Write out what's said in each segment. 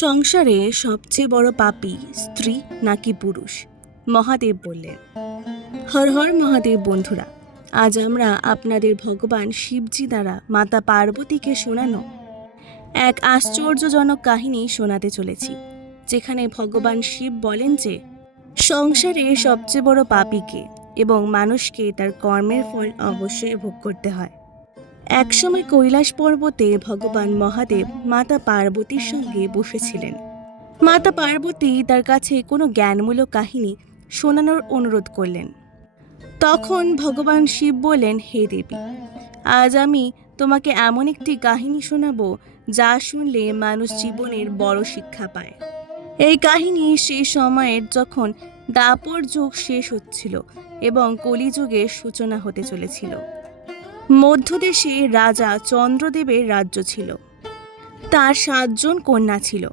সংসারে সবচেয়ে বড় পাপী স্ত্রী নাকি পুরুষ? মহাদেব বললেন। হর হর মহাদেব বন্ধুরা, আজ আমরা আপনাদের ভগবান শিবজি দ্বারা মাতা পার্বতীকে শোনানো এক আশ্চর্যজনক কাহিনী শোনাতে চলেছি, যেখানে ভগবান শিব বলেন যে সংসারে সবচেয়ে বড় পাপী কে এবং মানুষকে তার কর্মের ফল অবশ্যই ভোগ করতে হয়। একসময় কৈলাস পর্বতে ভগবান মহাদেব মাতা পার্বতীর সঙ্গে বসেছিলেন। মাতা পার্বতী তার কাছে কোনো জ্ঞানমূলক কাহিনী শোনানোর অনুরোধ করলেন। তখন ভগবান শিব বললেন, হে দেবী, আজ আমি তোমাকে এমন একটি কাহিনী শোনাবো যা শুনলে মানুষ জীবনের বড় শিক্ষা পায়। এই কাহিনী সেই সময়ের যখন দাপর যুগ শেষ হচ্ছিল এবং কলিযুগের সূচনা হতে চলেছিল। মধ্যদেশে রাজা চন্দ্রদেবের রাজ্য ছিল। তার 7 জন কন্যা ছিল,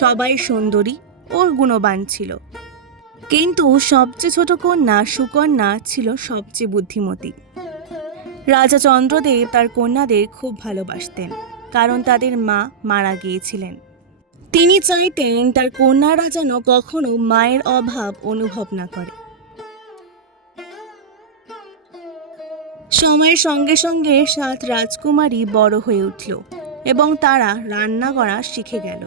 সবাই সুন্দরী ও গুণবান ছিল। কিন্তু সবচেয়ে ছোট কন্যা সুকন্যা ছিল সবচেয়ে বুদ্ধিমতী। রাজা চন্দ্রদেব তার কন্যাদের খুব ভালোবাসতেন, কারণ তাদের মা মারা গিয়েছিলেন। তিনি চাইতেন তার কন্যারা যেন কখনো মায়ের অভাব অনুভব না করে। সময়ের সঙ্গে সঙ্গে 7 রাজকুমারী বড় হয়ে উঠল এবং তারা রান্না করা শিখে গেল।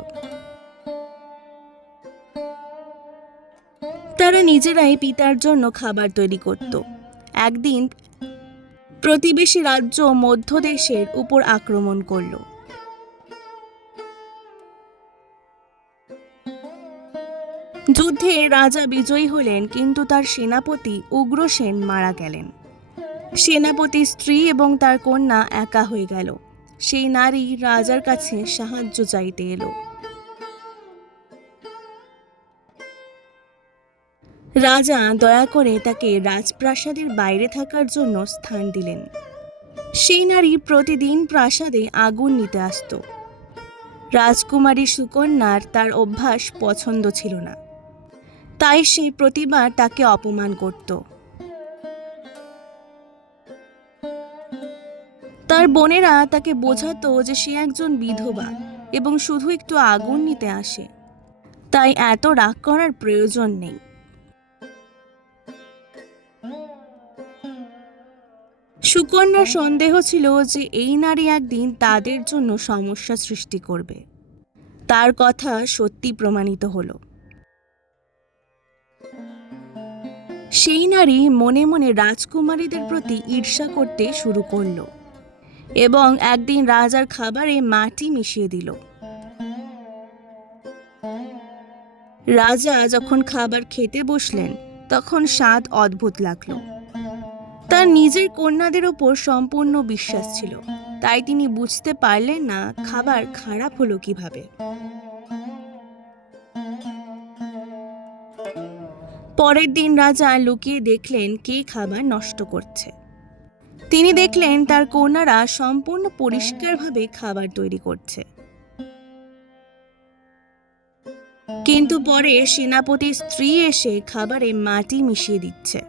তারা নিজেরাই পিতার জন্য খাবার তৈরি করত। একদিন প্রতিবেশী রাজ্য মধ্যদেশের উপর আক্রমণ করল। যুদ্ধে রাজা বিজয়ী হলেন, কিন্তু তার সেনাপতি উগ্রসেন মারা গেলেন। সেনাপতির স্ত্রী এবং তার কন্যা একা হয়ে গেল। সেই নারী রাজার কাছে সাহায্য চাইতে এলো। রাজা দয়া করে তাকে রাজপ্রাসাদের বাইরে থাকার জন্য স্থান দিলেন। সেই নারী প্রতিদিন প্রাসাদে আগুন নিতে আসত। রাজকুমারী সুকন্যার তার অভ্যাস পছন্দ ছিল না, তাই সে প্রতিবার তাকে অপমান করত। তার বোনেরা তাকে বোঝাতো যে সে একজন বিধবা এবং শুধু একটু আগুন নিতে আসে, তাই এত রাগ করার প্রয়োজন নেই। সুকন্যার সন্দেহ ছিল যে এই নারী একদিন তাদের জন্য সমস্যা সৃষ্টি করবে। তার কথা সত্যি প্রমাণিত হলো। সেই নারী মনে মনে রাজকুমারীদের প্রতি ঈর্ষা করতে শুরু করলো এবং একদিন রাজার খাবারে মাটি মিশিয়ে দিল। রাজা যখন খাবার খেতে বসলেন, তখন স্বাদ অদ্ভুত লাগলো। তার নিজের কন্যাদের ওপর সম্পূর্ণ বিশ্বাস ছিল, তাই তিনি বুঝতে পারলেন না খাবার খারাপ হলো কিভাবে। পরের দিন রাজা লুকিয়ে দেখলেন কে খাবার নষ্ট করছে। তিনি দেখলেন তার কন্যারা সম্পূর্ণ পরিষ্কারভাবে খাবার তৈরি করছে। কিন্তু পরে সেনাপতির স্ত্রী এসে খাবারে মাটি মিশিয়ে দিচ্ছে।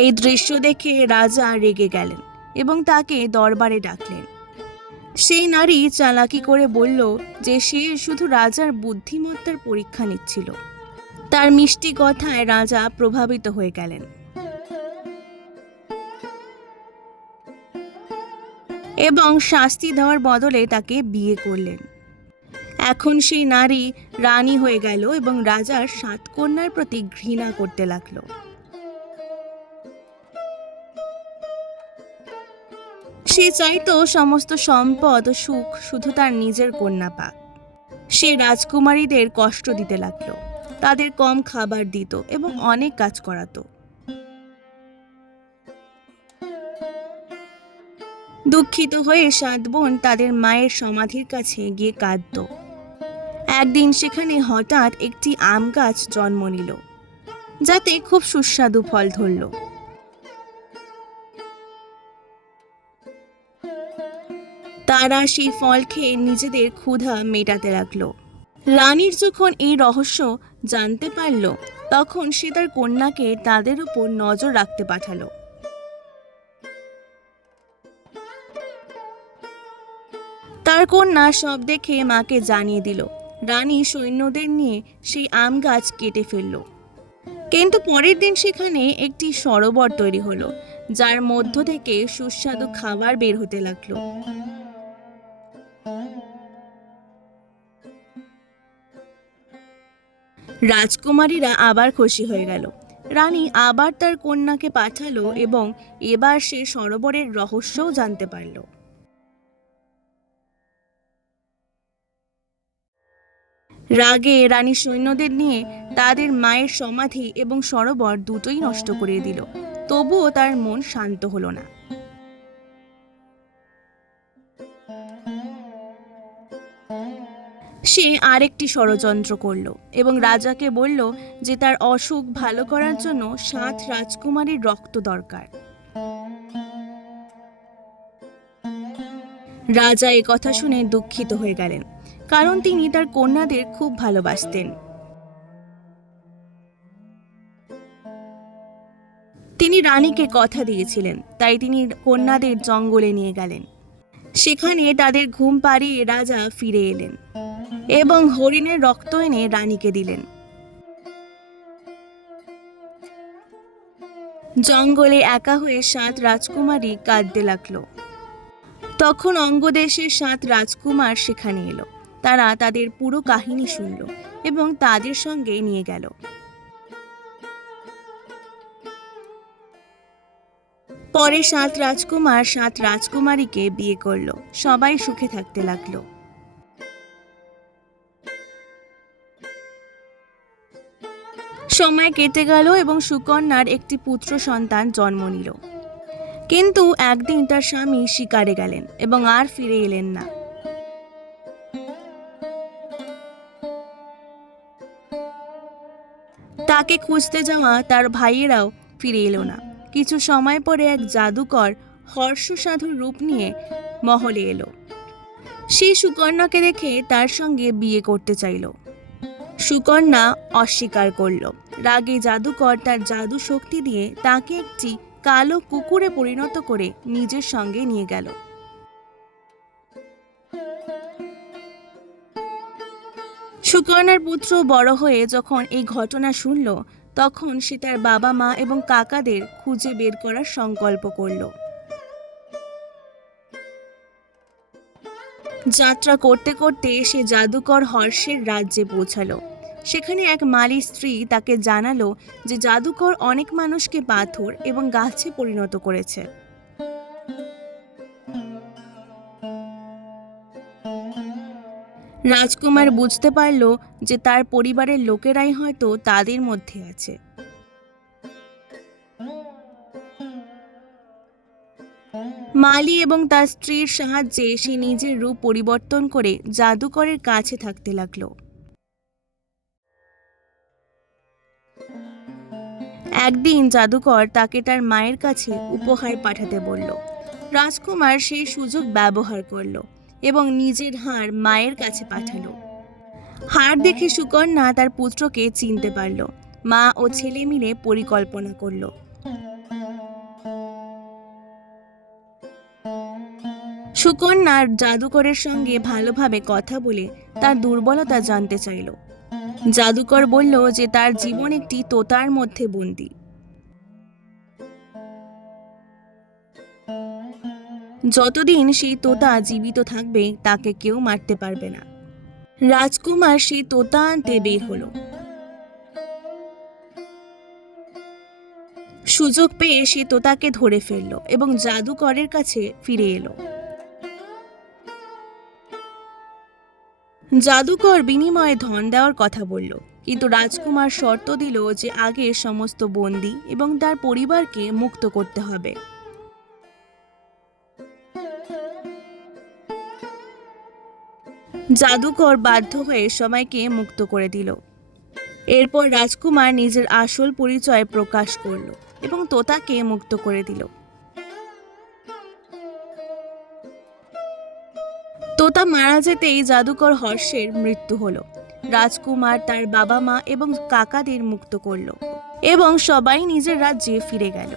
এই দৃশ্য দেখে রাজা রেগে গেলেন এবং তাকে দরবারে ডাকলেন। সেই নারী চালাকি করে বলল যে সে শুধু রাজার বুদ্ধিমত্তার পরীক্ষা নিচ্ছিল। তার মিষ্টি কথায় রাজা প্রভাবিত হয়ে গেলেন এবং শাস্তি দেওয়ার বদলে তাকে বিয়ে করলেন। এখন সেই নারী রানী হয়ে গেল এবং রাজার 7 কন্যার প্রতি ঘৃণা করতে লাগলো। সে চাইতো সমস্ত সম্পদ ও সুখ শুধু তার নিজের কন্যা পাক। সে রাজকুমারীদের কষ্ট দিতে লাগলো, তাদের কম খাবার দিত এবং অনেক কাজ করাতো। দুঃখিত হয়ে 7 বোন তাদের মায়ের সমাধির কাছে গিয়ে কাঁদত। একদিন সেখানে হঠাৎ একটি আম গাছ জন্ম নিল, যাতে খুব সুস্বাদু ফল ধরল। তারা সেই ফল খেয়ে নিজেদের ক্ষুধা মেটাতে লাগলো। রানীর যখন এই রহস্য জানতে পারল, তখন সে তার কন্যাকে তাদের উপর নজর রাখতে পাঠালো। তার কন্যা সব দেখে মাকে জানিয়ে দিল। রানী সৈন্যদের নিয়ে সেই আম গাছ কেটে ফেলল। কিন্তু পরের দিন সেখানে একটি সরোবর তৈরি হলো, যার মধ্য থেকে সুস্বাদু খাবার বের হতে লাগলো। রাজকুমারীরা আবার খুশি হয়ে গেল। রানী আবার তার কন্যাকে পাঠালো এবং এবার সে সরোবরের রহস্যও জানতে পারল। রাগে রানী সৈন্যদের নিয়ে তাদের মায়ের সমাধি এবং সরোবর দুটোই নষ্ট করে দিল। তবুও তার মন শান্ত হলো না। সে আরেকটি ষড়যন্ত্র করল এবং রাজাকে বলল যে তার অসুখ ভালো করার জন্য 7 রাজকুমারীর রক্ত দরকার। রাজা এ কথা শুনে দুঃখিত হয়ে গেলেন, কারণ তিনি তার কন্যাদের খুব ভালোবাসতেন। তিনি রানীকে কথা দিয়েছিলেন, তাই তিনি কন্যাদের জঙ্গলে নিয়ে গেলেন। সেখানে তাদের ঘুম পাড়িয়ে রাজা ফিরে এলেন এবং হরিণের রক্ত এনে রানীকে দিলেন। জঙ্গলে একা হয়ে 7 রাজকুমারী কাঁদতে লাগলো। তখন অঙ্গদেশের 7 রাজকুমার সেখানে এলো। তারা তাদের পুরো কাহিনী শুনল এবং তাদের সঙ্গে নিয়ে গেল। পরে 7 রাজকুমার 7 রাজকুমারীকে বিয়ে করলো। সবাই সুখে থাকতে লাগলো। সময় কেটে গেল এবং সুকন্যার একটি পুত্র সন্তান জন্ম নিল। কিন্তু একদিন তার স্বামী শিকারে গেলেন এবং আর ফিরে এলেন না। তাকে খুঁজতে যাওয়া তার ভাইয়েরাও ফিরে এলো না। কিছু সময় পরে এক জাদুকর হর্ষ সাধুর রূপ নিয়ে মহলে এলো। সেই সুকন্যাকে দেখে তার সঙ্গে বিয়ে করতে চাইল। সুকন্যা অস্বীকার করল। রাগে জাদুকর তার জাদু শক্তি দিয়ে তাকে একটি কালো কুকুরে পরিণত করে নিজের সঙ্গে নিয়ে গেল। সুকন্যার পুত্র বড় হয়ে যখন এই ঘটনা শুনল, তখন সে তার বাবা মা এবং কাকাদের খুঁজে বের করার সংকল্প করল। যাত্রা করতে করতে সে জাদুকর হর্ষের রাজ্যে পৌঁছালো। সেখানে এক মালির স্ত্রী তাকে জানালো যে জাদুকর অনেক মানুষকে পাথর এবং গাছে পরিণত করেছে। রাজকুমার বুঝতে পারল যে তার পরিবারের লোকেরাই হয়তো তাদের মধ্যে আছে। মালি এবং তার স্ত্রীর সাহায্যে সে নিজের রূপ পরিবর্তন করে জাদুকরের কাছে থাকতে লাগলো। একদিন জাদুকর তাকে তার মায়ের কাছে উপহার পাঠাতে বলল। রাজকুমার সেই সুযোগ ব্যবহার করল এবং নিজের হার মায়ের কাছে পাঠালো। হার দেখে সুকন্যা তার পুত্রকে চিনতে পারল। মা ও ছেলে মিলে পরিকল্পনা করল। সুকন্যার জাদুকরের সঙ্গে ভালোভাবে কথা বলে তার দুর্বলতা জানতে চাইল। জাদুকর বলল যে তার জীবন একটি তোতার মধ্যে বন্দী। যতদিন সেই তোতা জীবিত থাকবে তাকে কেউ মারতে পারবে না। রাজকুমার সেই তোতা আনতে বের হলো। সুযোগ পেয়ে সে তোতাকে ধরে ফেলল এবং জাদুকরের কাছে ফিরে এলো। জাদুকর বিনিময়ে ধন দেওয়ার কথা বলল, কিন্তু রাজকুমার শর্ত দিল যে আগে সমস্ত বন্দী এবং তার পরিবারকে মুক্ত করতে হবে। জাদুকর বাধ্য হয়ে সবাইকে মুক্ত করে দিল। এরপর রাজকুমার নিজের আসল পরিচয় প্রকাশ করল এবং তোতাকে মুক্ত করে দিল। তোতা মারা যেতেই জাদুকর হর্ষের মৃত্যু হলো। রাজকুমার তার বাবা মা এবং কাকাদের মুক্ত করল এবং সবাই নিজের রাজ্যে ফিরে গেল।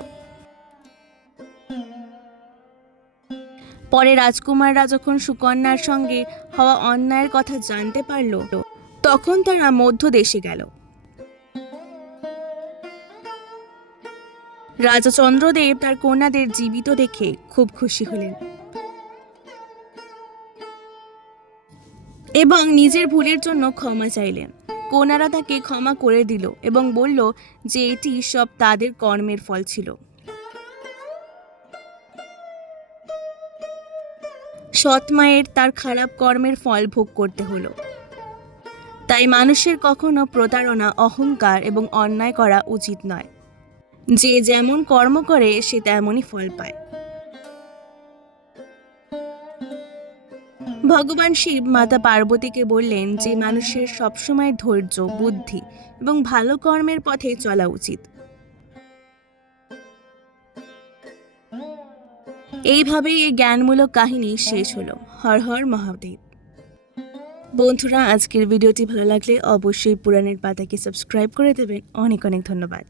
পরে রাজকুমাররা যখন সুকন্যার সঙ্গে হওয়া অন্যায়ের কথা জানতে পারল, তখন তারা মধ্য দেশে গেল। রাজা চন্দ্রদেব তার কন্যাদের জীবিত দেখে খুব খুশি হলেন এবং নিজের ভুলের জন্য ক্ষমা চাইলেন। কন্যারা তাকে ক্ষমা করে দিল এবং বলল যে এটি সব তাদের কর্মের ফল ছিল। সৎ মায়ের তার খারাপ কর্মের ফল ভোগ করতে হলো। তাই মানুষের কখনো প্রতারণা, অহংকার এবং অন্যায় করা উচিত নয়। যে যেমন কর্ম করে সে তেমনই ফল পায়। ভগবান শিব মাতা পার্বতীকে বললেন যে মানুষের সবসময় ধৈর্য, বুদ্ধি এবং ভালো কর্মের পথে চলা উচিত। এইভাবেই এই জ্ঞানমূলক কাহিনী শেষ হলো। হর হর মহাদেব। বন্ধুরা, আজকের ভিডিওটি ভালো লাগলে অবশ্যই পুরাণের পাতাকে সাবস্ক্রাইব করে দেবেন। অনেক অনেক ধন্যবাদ।